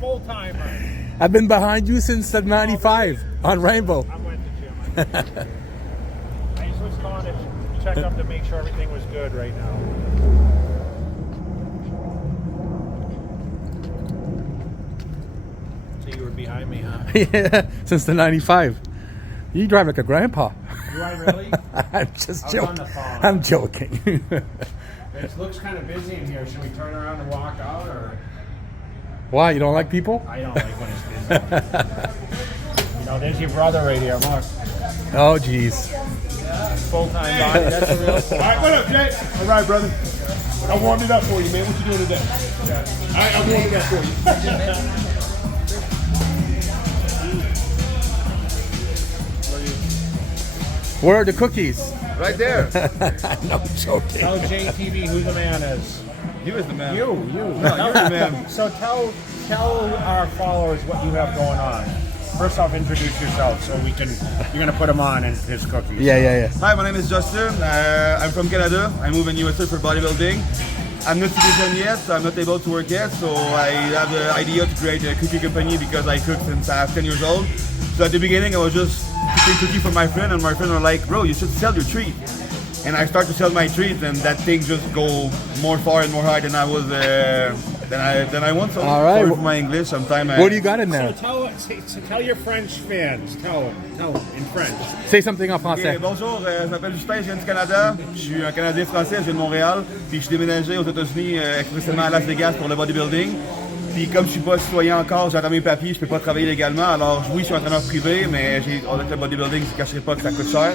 Full timer. I've been behind you since the 95 on Rainbow. I went to gym. I just was calling to check up to make sure everything was good right now. So you were behind me, huh? Yeah, since the 95. You drive like a grandpa. Do I really? I'm just I was joking. on the phone. I'm joking. It looks kind of busy in here. Should we turn around and walk out, or? Why, you don't like people? I don't like when it's busy. You know, there's your brother right here. Look, Oh, jeez. full-time body. That's a real. All right, what up, Jay? All right, brother. I warmed it up for you, man. What you doing today? All right, I warmed it up for you. Where are the cookies? Right there. No, I'm joking. Tell JTV who the man is. You is the man. You. No, you're the man. So tell our followers what you have going on. First off, introduce yourself so we can. You're gonna put him on in his cookies. Yeah. Hi, my name is Justin. I'm from Canada. I moved in USA for bodybuilding. I'm not citizen yet, so I'm not able to work yet. So I have the idea to create a cookie company because I cook since I was 10 years old. So at the beginning, I was just cooking cookie for my friend, and my friend were like, "Bro, you should sell your treat." And I start to sell my treats, and that thing just go more far and more high than I was than I want. So All right. sorry for my English. Sometimes. What do you got in there? So tell your French fans. Tell them in French. Say something en Ok, français. bonjour, je m'appelle Justin, je viens du Canada. Je suis un Canadien français, je viens de Montréal. Puis je suis déménagé aux États-Unis expressément à Las Vegas pour le bodybuilding. Puis comme je suis pas citoyen encore, j'attends mes papiers, je peux pas travailler légalement. Alors oui, je suis entraîneur privé, mais avec le bodybuilding, je ne cacherai pas que ça coûte cher.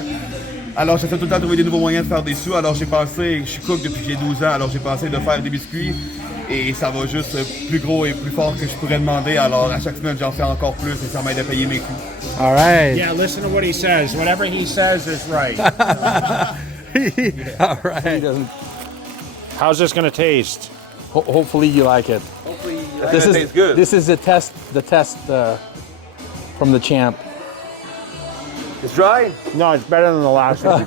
Alors j'essaie tout le temps de trouver des nouveaux moyens de faire des sous. Alors j'ai pensé, je suis cook depuis que j'ai 12 ans, alors j'ai pensé de faire des biscuits. Et ça va juste plus gros et plus fort que je pourrais demander. Alors à chaque semaine, j'en fais encore plus et ça m'aide à payer mes coûts. All right. Yeah, listen to what he says. Whatever he says is right. All right. How's this gonna taste? Hopefully you like it. Hopefully, This is tastes good. This is the test from the champ. It's dry. No, it's better than the last one.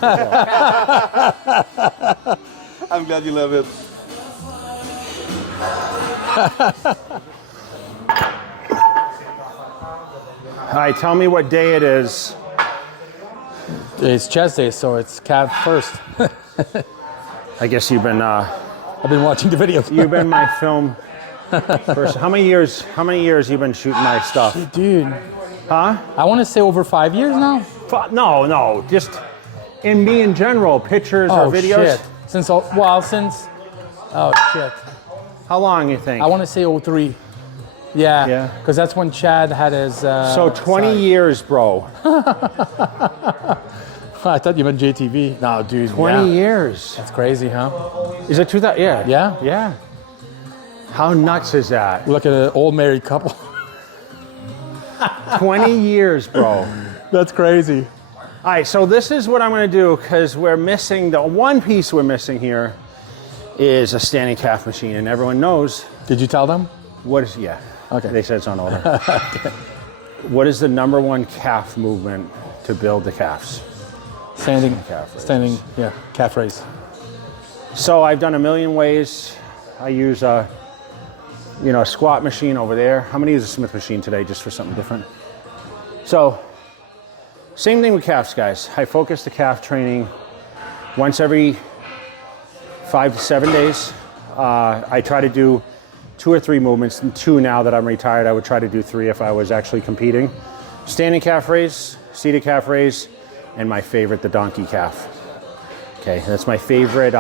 I'm glad you love it. All right, tell me what day it is. It's chest day, so it's calf first. I guess you've been I've been watching the videos. you've been my film person. How many years you been shooting my stuff? Dude, Huh? I want to say over 5 years now. No, just in me in general, pictures or videos. Shit. Since oh shit. How long you think? I want to say 03. Yeah. Yeah. Because that's when Chad had his. So 20 years, bro. I thought you meant JTV. No, dude. 20 years. That's crazy, huh? Is it 2000? Yeah. Yeah? Yeah. How nuts is that? Look at an old married couple. 20 years, bro. That's crazy. All right, so this is what I'm going to do because we're missing the one piece we're missing here is a standing calf machine, and everyone knows Did you tell them? what is Okay. They said it's on order. What is the number one calf movement to build the calves? Standing Calf raise. Standing, yeah, calf raise. So I've done a million ways. I use a squat machine over there. I'm gonna use a Smith machine today just for something different. So same thing with calves, guys. I focus the calf training once every 5 to 7 days. I try to do 2 or 3 movements, and 2 now that I'm retired. I would try to do 3 if I was actually competing. Standing calf raise, seated calf raise, and my favorite, the donkey calf. Okay, that's my favorite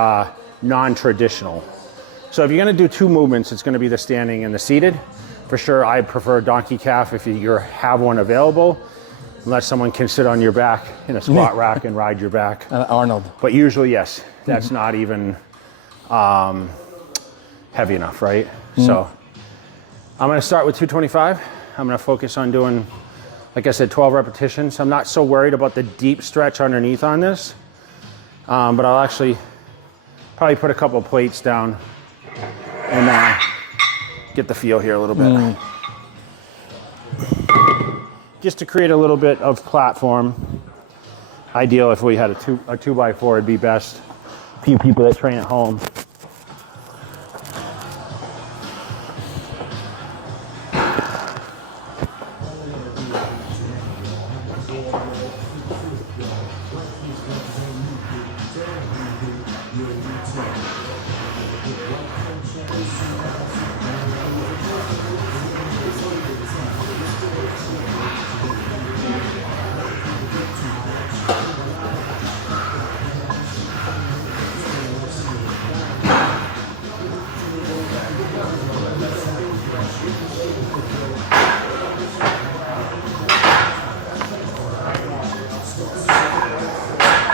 non-traditional. So if you're gonna do 2 movements, it's gonna be the standing and the seated. For sure, I prefer donkey calf if you have one available, unless someone can sit on your back in a squat rack and ride your back. Arnold. But usually, yes, that's not even heavy enough, right? So I'm gonna start with 225. I'm gonna focus on doing, like I said, 12 repetitions. I'm not so worried about the deep stretch underneath on this, but I'll actually probably put a couple of plates down and get the feel here a little bit. Just to create a little bit of platform. Ideal if we had a 2x4, it'd be best. A few people that train at home.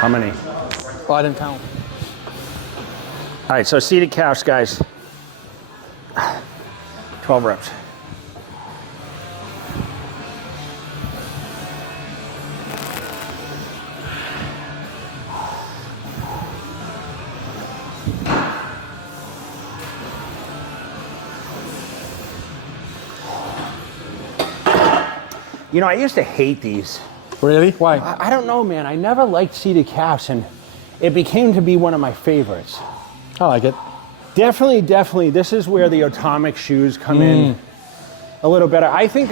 How many? Oh, I didn't count. All right, so seated calves, guys. 12 reps. You know, I used to hate these. Really? Why? I don't know, man. I never liked seated calves, and it became to be one of my favorites. I like it. Definitely. This is where the atomic shoes come in a little better. I think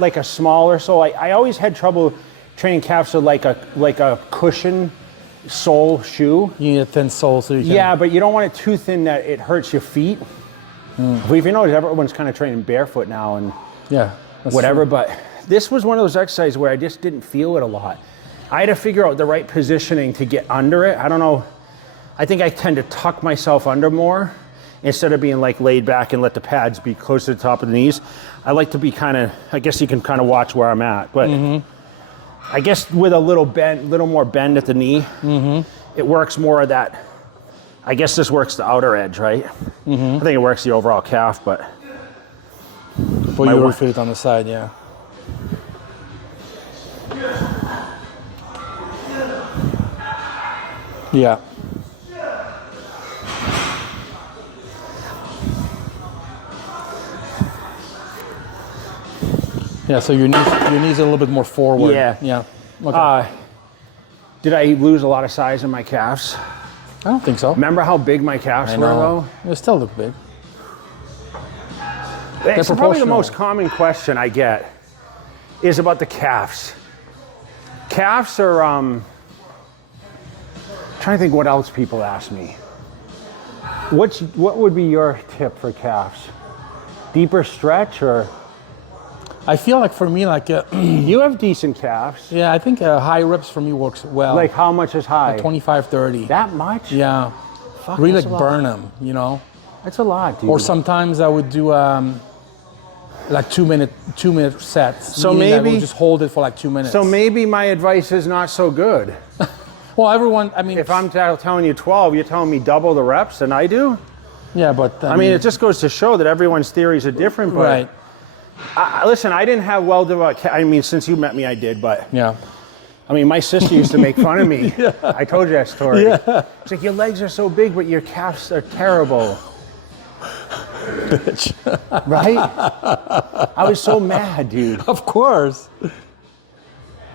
like a smaller sole. I always had trouble training calves with like a cushion sole shoe. You need a thin sole so you can... Yeah, but you don't want it too thin that it hurts your feet. But if you notice, everyone's kind of training barefoot now and whatever. True. But this was one of those exercises where I just didn't feel it a lot. I had to figure out the right positioning to get under it. I don't know. I think I tend to tuck myself under more instead of being like laid back and let the pads be close to the top of the knees. I like to be kind of, I guess you can kind of watch where I'm at. But I guess with a little more bend at the knee, it works more of that. I guess this works the outer edge, right? I think it works the overall calf, but. Put your feet on the side, yeah. Yeah. Yeah, so your knees are a little bit more forward. Yeah. Yeah. Okay. Did I lose a lot of size in my calves? I don't think so. Remember how big my calves were, though? They still look big. It's probably the most common question I get is about the calves. Calves are, trying to think what else people ask me. What would be your tip for calves? Deeper stretch or? I feel like for me, like you have decent calves. Yeah, I think high reps for me works well. Like how much is high? Like 25, 30. That much? Yeah. Fuck, really like burn them, you know. That's a lot, dude. Or sometimes I would do like 2 minute sets. So maybe I would just hold it for like 2 minutes. So maybe my advice is not so good. Well, everyone, I mean, if I'm telling you 12, you're telling me double the reps than I do? Yeah, but I mean, it just goes to show that everyone's theories are different. But right. Listen, I didn't have well-developed. I mean, since you met me, I did. But yeah. I mean, my sister used to make fun of me. I told you that story. Yeah. It's like, your legs are so big, but your calves are terrible. Bitch. Right? I was so mad, dude. Of course.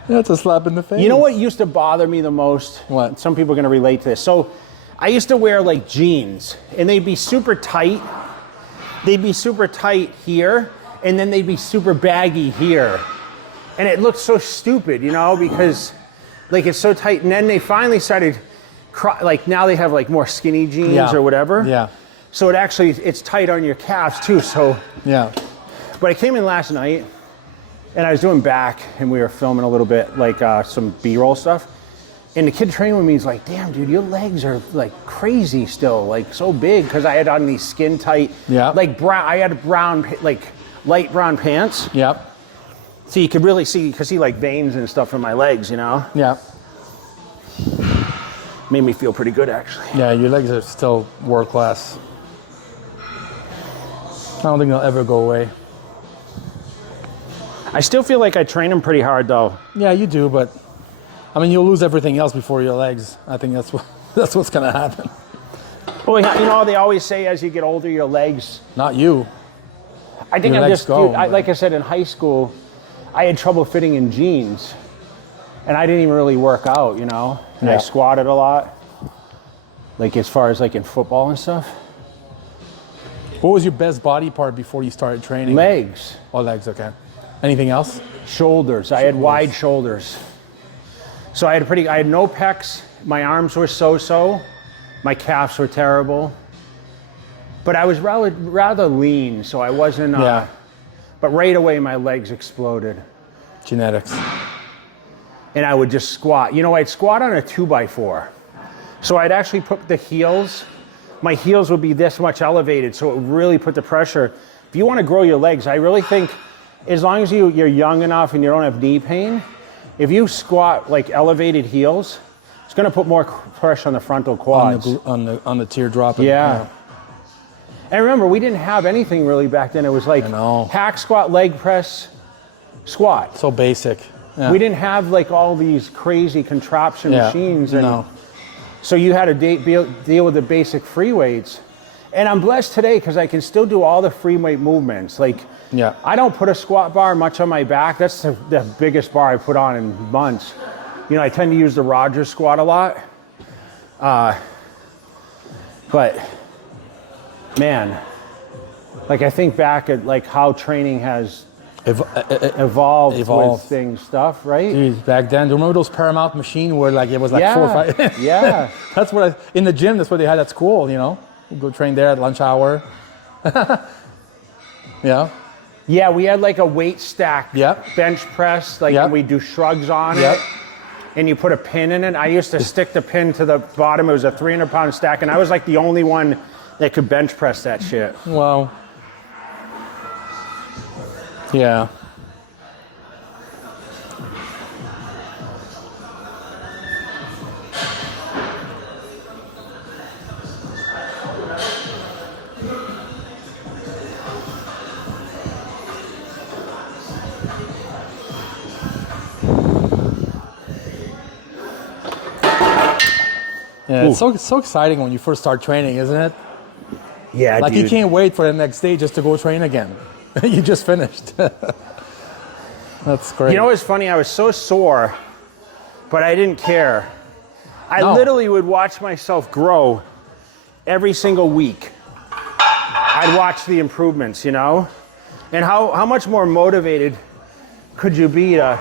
That's a slap in the face. You know what used to bother me the most? What? Some people are going to relate to this. So I used to wear like jeans, and they'd be super tight. They'd be super tight here, and then they'd be super baggy here. And it looked so stupid, you know, because like it's so tight. And then they finally started, like now they have like more skinny jeans or whatever. Yeah. So it's tight on your calves too. So yeah. But I came in last night, and I was doing back, and we were filming a little bit, like some B-roll stuff. And the kid training with me is like, damn, dude, your legs are like crazy still, like so big, because I had on these skin tight, like brown. I had brown, like light brown pants. Yep. So you could really see like veins and stuff in my legs, you know? Yeah. Made me feel pretty good, actually. Yeah, your legs are still world class. I don't think they'll ever go away. I still feel like I train them pretty hard, though. Yeah, you do, but I mean, you'll lose everything else before your legs. I think that's what's gonna happen. Well, you know, they always say as you get older, your legs. Not you. I think I'm just, dude, like I said, in high school, I had trouble fitting in jeans, and I didn't even really work out, you know. And I squatted a lot, like as far as like in football and stuff. What was your best body part before you started training? Legs. Oh, legs. Okay. Anything else? Shoulders. I had wide shoulders. So I had no pecs. My arms were so-so. My calves were terrible. But I was rather lean, so I wasn't. But right away, my legs exploded. Genetics. And I would just squat. You know, I'd squat on a 2x4. So I'd actually put the heels. My heels would be this much elevated, so it would really put the pressure. If you want to grow your legs, I really think, as long as you're young enough and you don't have knee pain, if you squat like elevated heels, It's going to put more pressure on the frontal quads. On the teardrop. Yeah. And remember, we didn't have anything really back then. It was like hack squat, leg press, squat. So basic. Yeah. We didn't have like all these crazy contraption machines. And so you had to deal with the basic free weights. And I'm blessed today because I can still do all the free weight movements. Like, I don't put a squat bar much on my back. That's the biggest bar I put on in months. You know, I tend to use the Rogers squat a lot. But man, like I think back at like how training has evolved with things, stuff, right? Jeez, back then, do you remember those Paramount machine where like it was like 4 or 5? Yeah. That's what in the gym, that's what they had at school, you know? You go train there at lunch hour. Yeah, we had like a weight stack bench press, like and we do shrugs on it. And you put a pin in it. I used to stick the pin to the bottom. It was a 300-pound stack, and I was like the only one that could bench press that shit. Wow. Yeah. Yeah, it's so exciting when you first start training, isn't it? Yeah, like you can't wait for the next day just to go train again. You just finished. That's great. You know what's funny? I was so sore, but I didn't care. I literally would watch myself grow every single week. I'd watch the improvements, you know? And how much more motivated could you be to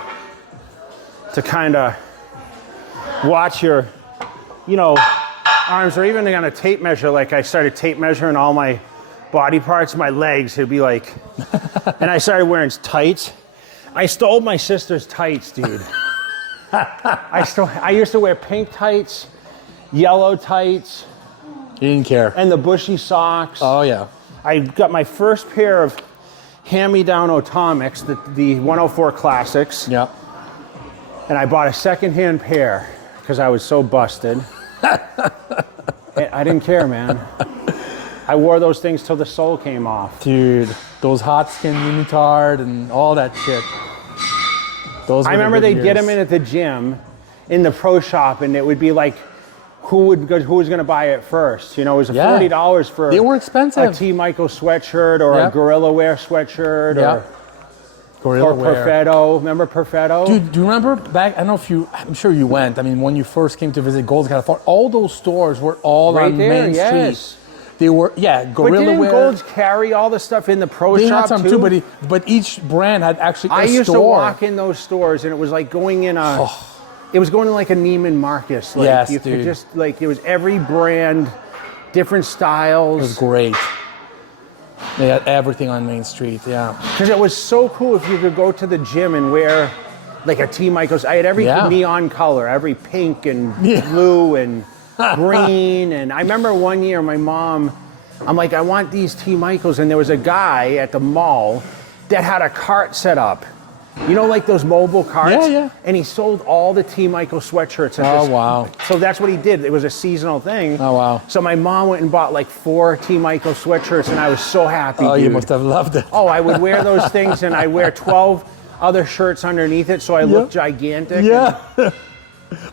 kind of watch your, you know, arms, or even on a tape measure. Like I started tape measuring all my body parts, my legs, it'd be like, and I started wearing tights. I stole my sister's tights, dude. I used to wear pink tights, yellow tights. You didn't care. And the bushy socks. Oh yeah. I got my first pair of hand-me-down Atomics, the 104 Classics. Yeah. And I bought a second-hand pair because I was so busted. I didn't care, man. I wore those things till the sole came off. Dude, those hot skin unitard and all that shit. Those I remember they'd get them in at the gym, in the pro shop, and it would be like, who was going to buy it first? You know, it was $40 for they were expensive. A T. Michael sweatshirt or a Gorilla Wear sweatshirt or Perfetto. Remember Perfetto? Dude, do you remember back? I don't know if I'm sure you went. I mean, when you first came to visit Gold's California, all those stores were all right on there, Main Street. They were, Gorilla but didn't Wear. Gold's carry all the stuff in the pro they shop had some too? But each brand had actually a store. I used to walk in those stores, and it was like going in a... It was going to like a Neiman Marcus. Like, yes, you could just, like, it was every brand, different styles. It was great. They had everything on Main Street, Because it was so cool if you could go to the gym and wear like a T. Michaels. I had every neon color, every pink and blue and green. And I remember one year my mom, I'm like, I want these T. Michaels. And there was a guy at the mall that had a cart set up. You know, like those mobile carts? Yeah. And he sold all the T. Michael sweatshirts. Wow. So that's what he did. It was a seasonal thing. Oh, wow. So my mom went and bought like 4 T. Michael sweatshirts, and I was so happy, Oh, dude. you must have loved it. Oh, I would wear those things, and I wear 12 other shirts underneath it, so I look gigantic. Yeah.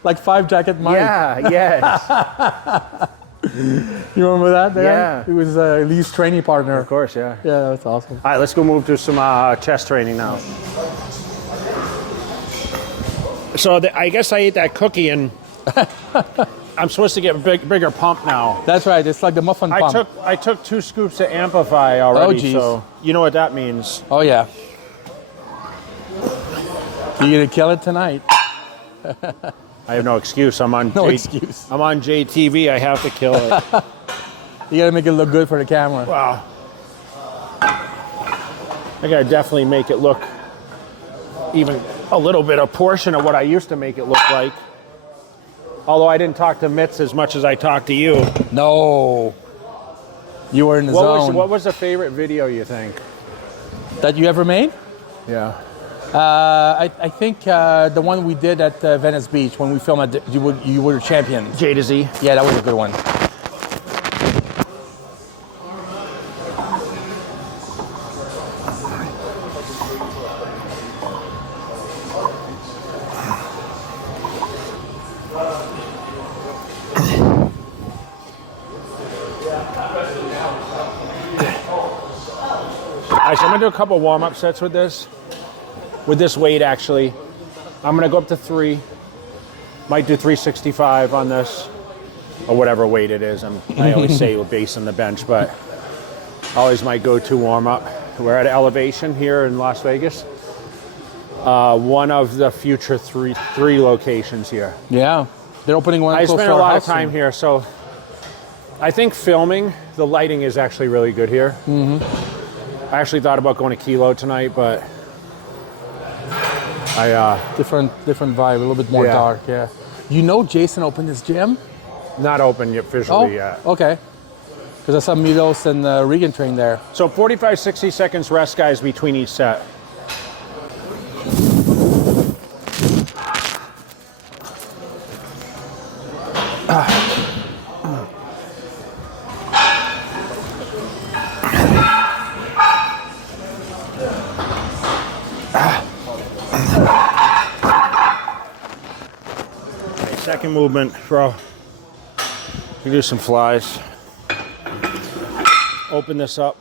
Like 5 Jacket Mike. Yeah, yes. You remember that? Dan? Yeah. He was Lee's training partner. Of course, yeah. Yeah, that's awesome. All right, let's go move to some chest training now. So I guess I ate that cookie, and I'm supposed to get a bigger pump now. That's right. It's like the muffin pump. I took 2 scoops of Amplify already, so you know what that means. Oh, yeah. You're going to kill it tonight. I have no excuse. I'm on excuse. I'm on JTV. I have to kill it. You got to make it look good for the camera. Wow. I got to definitely make it look even a little bit, a portion of what I used to make it look like. Although I didn't talk to Mitz as much as I talked to you. No. You were in the zone. What was the favorite video, you think? That you ever made? Yeah. I think the one we did at Venice Beach when we filmed at you were champion. J to Z. Yeah, that was a good one. All right, so I'm gonna do a couple warm-up sets with this weight actually. I'm gonna go up to 3. Might do 365 on this, or whatever weight it is. I always say we're based on the bench, but always my go-to warm-up. We're at Elev8tion here in Las Vegas. One of the future three locations here. Yeah, they're opening one. I spent a lot of time here, so I think filming, the lighting is actually really good here. I actually thought about going to Kilo tonight, but different vibe, a little bit more dark. Yeah. You know, Jason opened his gym. Not open yet officially yet. Okay. Because I saw Milos and Regan train there. So 45, 60 seconds rest, guys, between each set. Second movement, bro. You do some flies. Open this up.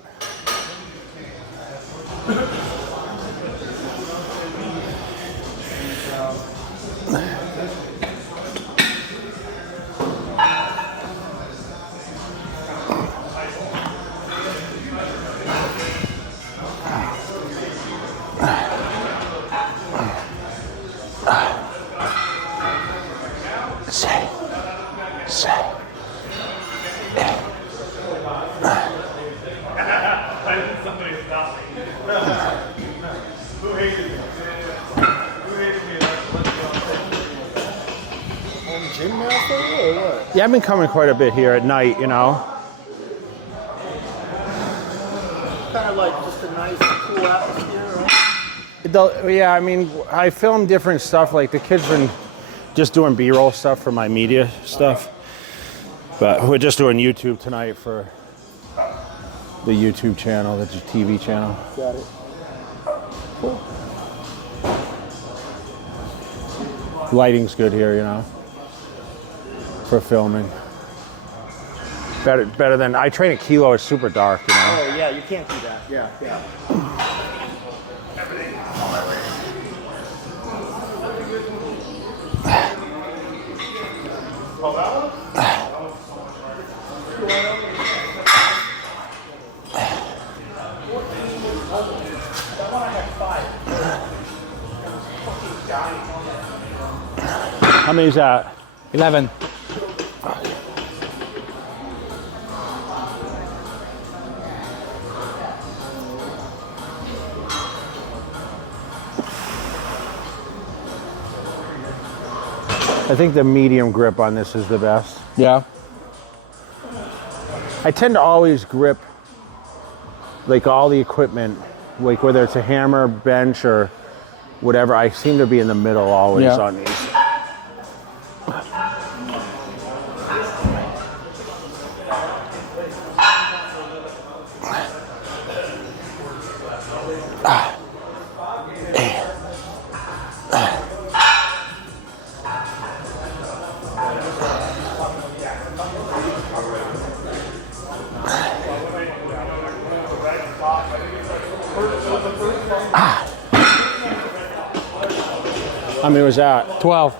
Yeah, I've been coming quite a bit here at night, you know. Kind of like just a nice, cool atmosphere, right? Yeah, I mean, I film different stuff. Like the kids been just doing B-roll stuff for my media stuff. But we're just doing YouTube tonight for the YouTube channel, the TV channel. Got it. Cool. Lighting's good here, you know, for filming. Better than, I train at Kilo, it's super dark, you know. Oh yeah, you can't do that. Yeah, yeah. How many is that? 11. I think the medium grip on this is the best. Yeah. I tend to always grip like all the equipment, like whether it's a hammer, bench, or whatever. I seem to be in the middle always on these. How many was that? 12.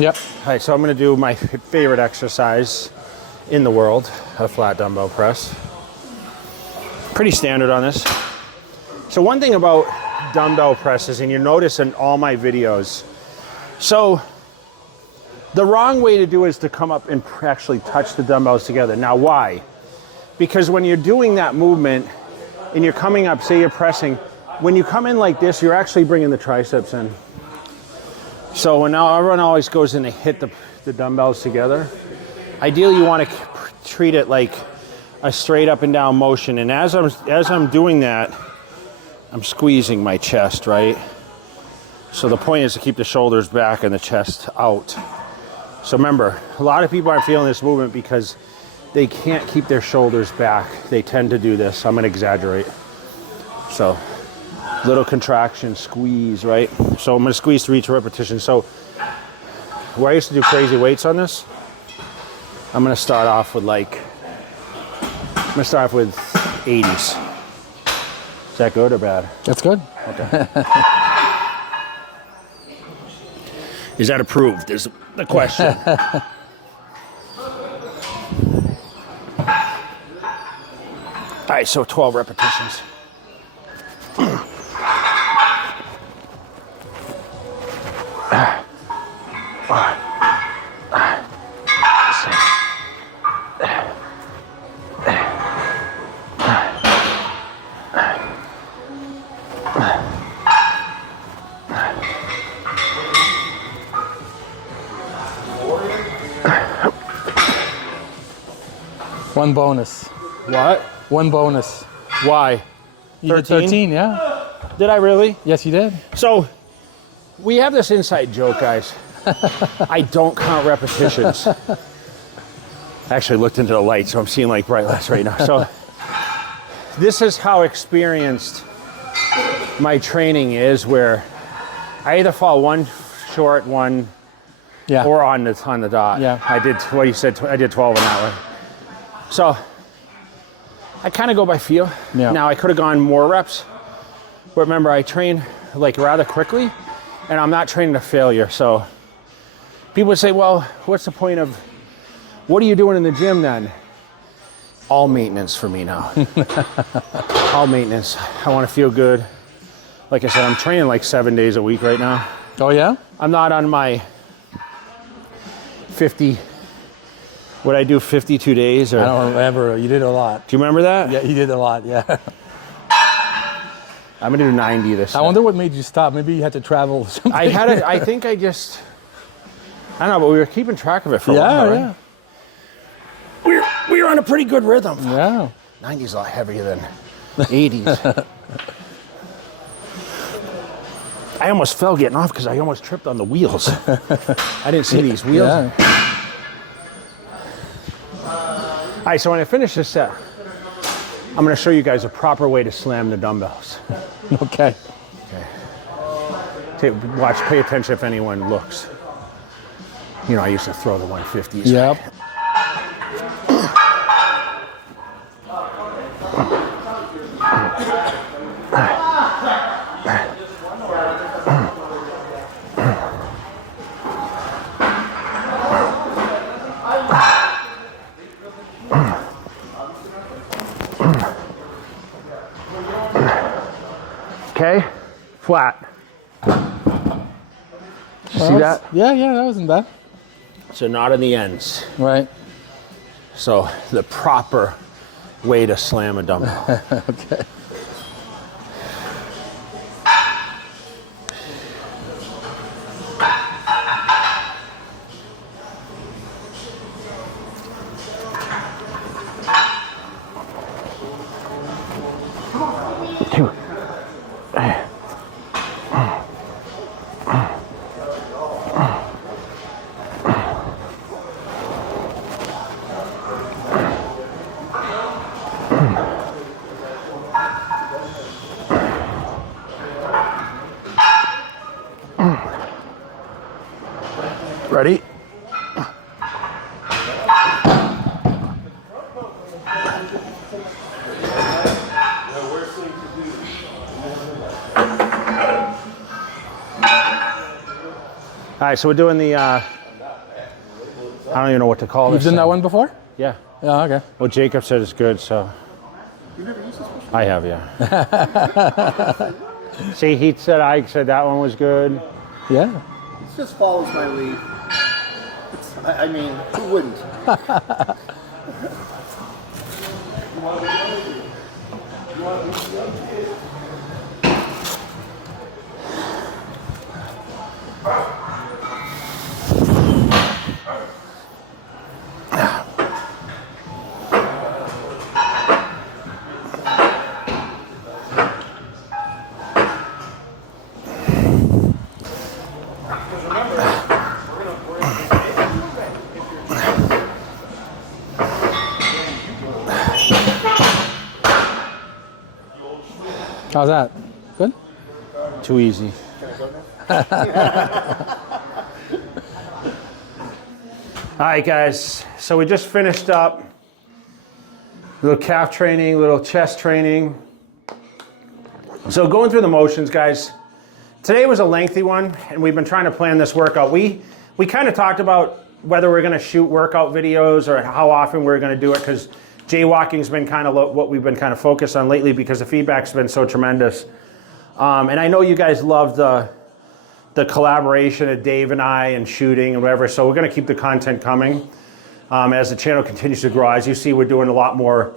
Yep. All right, so I'm going to do my favorite exercise in the world, a flat dumbbell press. Pretty standard on this. So one thing about dumbbell presses, and you notice in all my videos, so the wrong way to do is to come up and actually touch the dumbbells together. Now, why? Because when you're doing that movement and you're coming up, say you're pressing, when you come in like this, you're actually bringing the triceps in. So when now everyone always goes in to hit the dumbbells together, ideally you want to treat it like a straight up and down motion. And as I'm doing that, I'm squeezing my chest, right? So the point is to keep the shoulders back and the chest out. So remember, a lot of people aren't feeling this movement because they can't keep their shoulders back. They tend to do this. I'm gonna exaggerate. So little contraction, squeeze, right? So I'm gonna squeeze to each repetition. So where I used to do crazy weights on this, I'm gonna start off with 80s. Is that good or bad? That's good. Okay. Is that approved? Is the question. All right, so 12 repetitions. One bonus. What? One bonus. Why? You did 13, yeah? Did I really? Yes, you did. So we have this inside joke, guys. I don't count repetitions. I actually looked into the light, so I'm seeing like bright lights right now. So this is how experienced my training is, where I either fall one short, one, Yeah. or on the dot. Yeah. I did what you said. I did 12 an hour. So I kind of go by feel. Yeah. Now I could have gone more reps, but remember I train like rather quickly, and I'm not training to failure. So people would say, well, what's the point of, what are you doing in the gym then? All maintenance for me now. All maintenance. I want to feel good. Like I said, I'm training like 7 days a week right now. Oh, yeah? I'm not on my 50, what I do 52 days or. I don't remember. You did a lot. Do you remember that? Yeah, you did a lot, yeah. I'm gonna do 90 this I wonder what made you stop. Maybe you had to travel or something. I don't know, but we were keeping track of it for a while, right? We were on a pretty good rhythm. Yeah. 90's a lot heavier than 80s. I almost fell getting off because I almost tripped on the wheels. I didn't see these wheels. Yeah. All right, so when I finish this set, I'm gonna show you guys a proper way to slam the dumbbells. Okay. Watch, pay attention if anyone looks. You know, I used to throw the 150s. Yep. Okay, flat. See that? Yeah, that wasn't bad. So not in the ends. Right. So the proper way to slam a dumbbell. Okay. Two. Ready? All right, so we're doing the, I don't even know what to call You've this. done that one before? Yeah. Yeah, okay. Well, Jacob said it's good, so. You never used this before? I have, yeah. See, he said, I said that one was good. Yeah. It just follows my lead. I mean, who wouldn't? How's that? Good? Too easy. All right, guys. So we just finished up a little calf training, a little chest training. So going through the motions, guys. Today was a lengthy one, and we've been trying to plan this workout. We kind of talked about whether we're going to shoot workout videos or how often we're going to do it, because jaywalking's been kind of what we've been kind of focused on lately because the feedback's been so tremendous. And I know you guys love the collaboration of Dave and I and shooting and whatever, so we're going to keep the content coming as the channel continues to grow. As you see, we're doing a lot more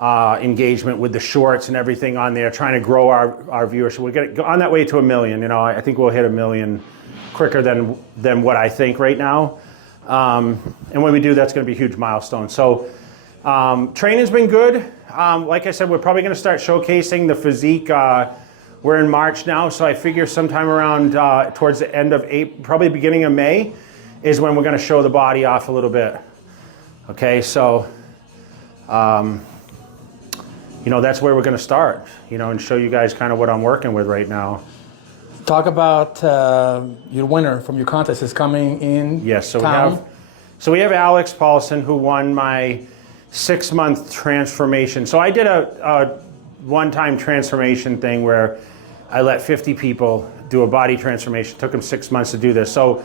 engagement with the shorts and everything on there, trying to grow our viewership. We're going on that way to 1 million. You know, I think we'll hit 1 million quicker than what I think right now. And when we do, that's going to be a huge milestone. So training's been good. Like I said, we're probably going to start showcasing the physique. We're in March now, so I figure sometime around towards the end of April, probably beginning of May, is when we're going to show the body off a little bit. Okay, so you know, that's where we're going to start, you know, and show you guys kind of what I'm working with right now. Talk about your winner from your contest is coming in. Yes, so town. we have Alex Paulson, who won my 6-month transformation. So I did a one-time transformation thing where I let 50 people do a body transformation. It took them 6 months to do this. So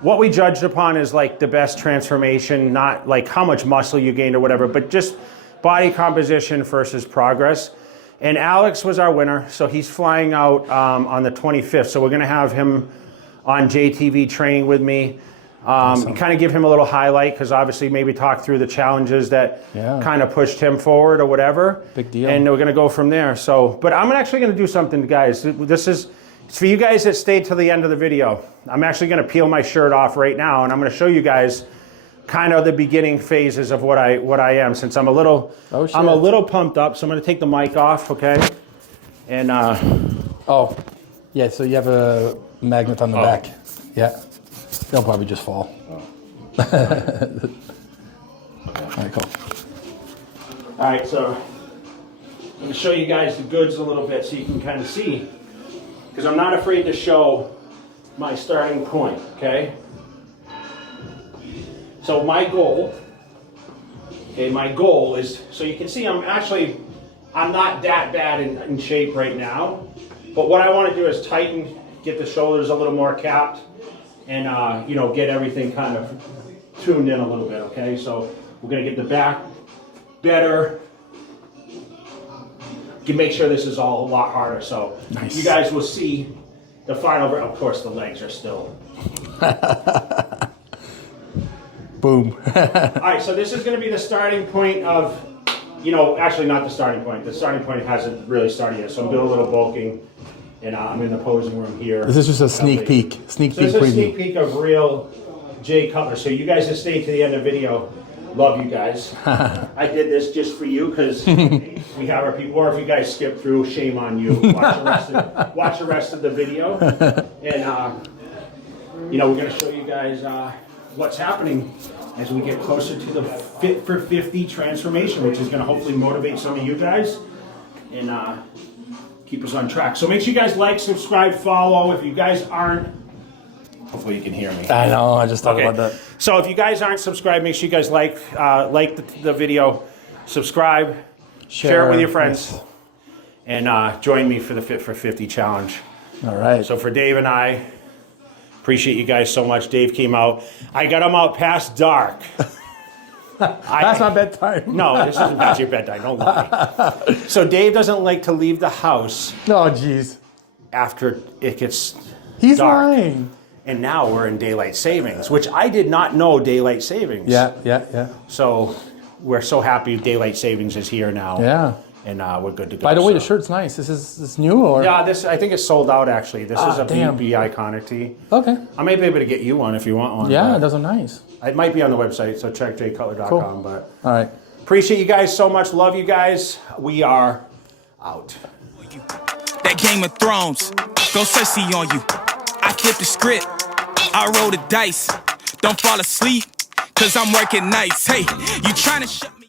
what we judged upon is like the best transformation, not like how much muscle you gained or whatever, but just body composition versus progress. And Alex was our winner, so he's flying out on the 25th. So we're going to have him on JTV training with me. Awesome. Kind of give him a little highlight, because obviously maybe talk through the challenges that kind of pushed him forward or whatever. Big deal. And we're going to go from there. So, but I'm actually going to do something, guys. This is it's for you guys that stayed till the end of the video. I'm actually going to peel my shirt off right now, and I'm going to show you guys kind of the beginning phases of what I am, since I'm a little pumped up. So I'm going to take the mic off, okay? And oh, yeah. So you have a magnet on the back. Yeah. They'll probably just fall. All right, cool. All right, so I'm going to show you guys the goods a little bit so you can kind of see, because I'm not afraid to show my starting point, okay? So my goal is, so you can see I'm not that bad in shape right now, but what I want to do is tighten, get the shoulders a little more capped, and you know, get everything kind of tuned in a little bit, okay? So we're gonna get the back better. You make sure this is all a lot harder, so nice. You guys will see the final, of course the legs are still. Boom. All right, so this is gonna be the starting point of, you know, actually not the starting point. The starting point hasn't really started yet, so I'm doing a little bulking. And I'm in the posing room here. This is just a sneak peek. Sneak peek preview. This is a sneak peek of real Jay Cutler. So you guys that stayed to the end of the video, love you guys. I did this just for you because we have our people. Or if you guys skip through, shame on you. Watch the rest of the video. And, you know, we're going to show you guys what's happening as we get closer to the Fit for 50 transformation, which is going to hopefully motivate some of you guys. And, keep us on track. So make sure you guys like, subscribe, follow. If you guys aren't, hopefully you can hear me. I know, I just thought about that. So if you guys aren't subscribed, make sure you guys like the video, subscribe, share it with your friends, and join me for the Fit for 50 challenge. All right. So for Dave and I, appreciate you guys so much. Dave came out. I got him out past dark. That's my bedtime. No, this isn't past your bedtime. Don't lie. So Dave doesn't like to leave the house. Oh, jeez. After it gets He's dark. lying. And now we're in daylight savings, which I did not know daylight savings. Yeah. So we're so happy daylight savings is here now. Yeah. And we're good to go. By the way, the shirt's nice. Is this new or? Yeah, this I think it's sold out actually. This is a damn. BB Iconic tee. Okay. I may be able to get you one if you want one. Yeah, those are nice. It might be on the website, so check jcutler.com. Cool. But all right. Appreciate you guys so much. Love you guys. We are out. That Game of Thrones, go Cersei on you. I flipped the script, I roll the dice. Don't fall asleep, cause I'm working nights. Hey, you trying to shut me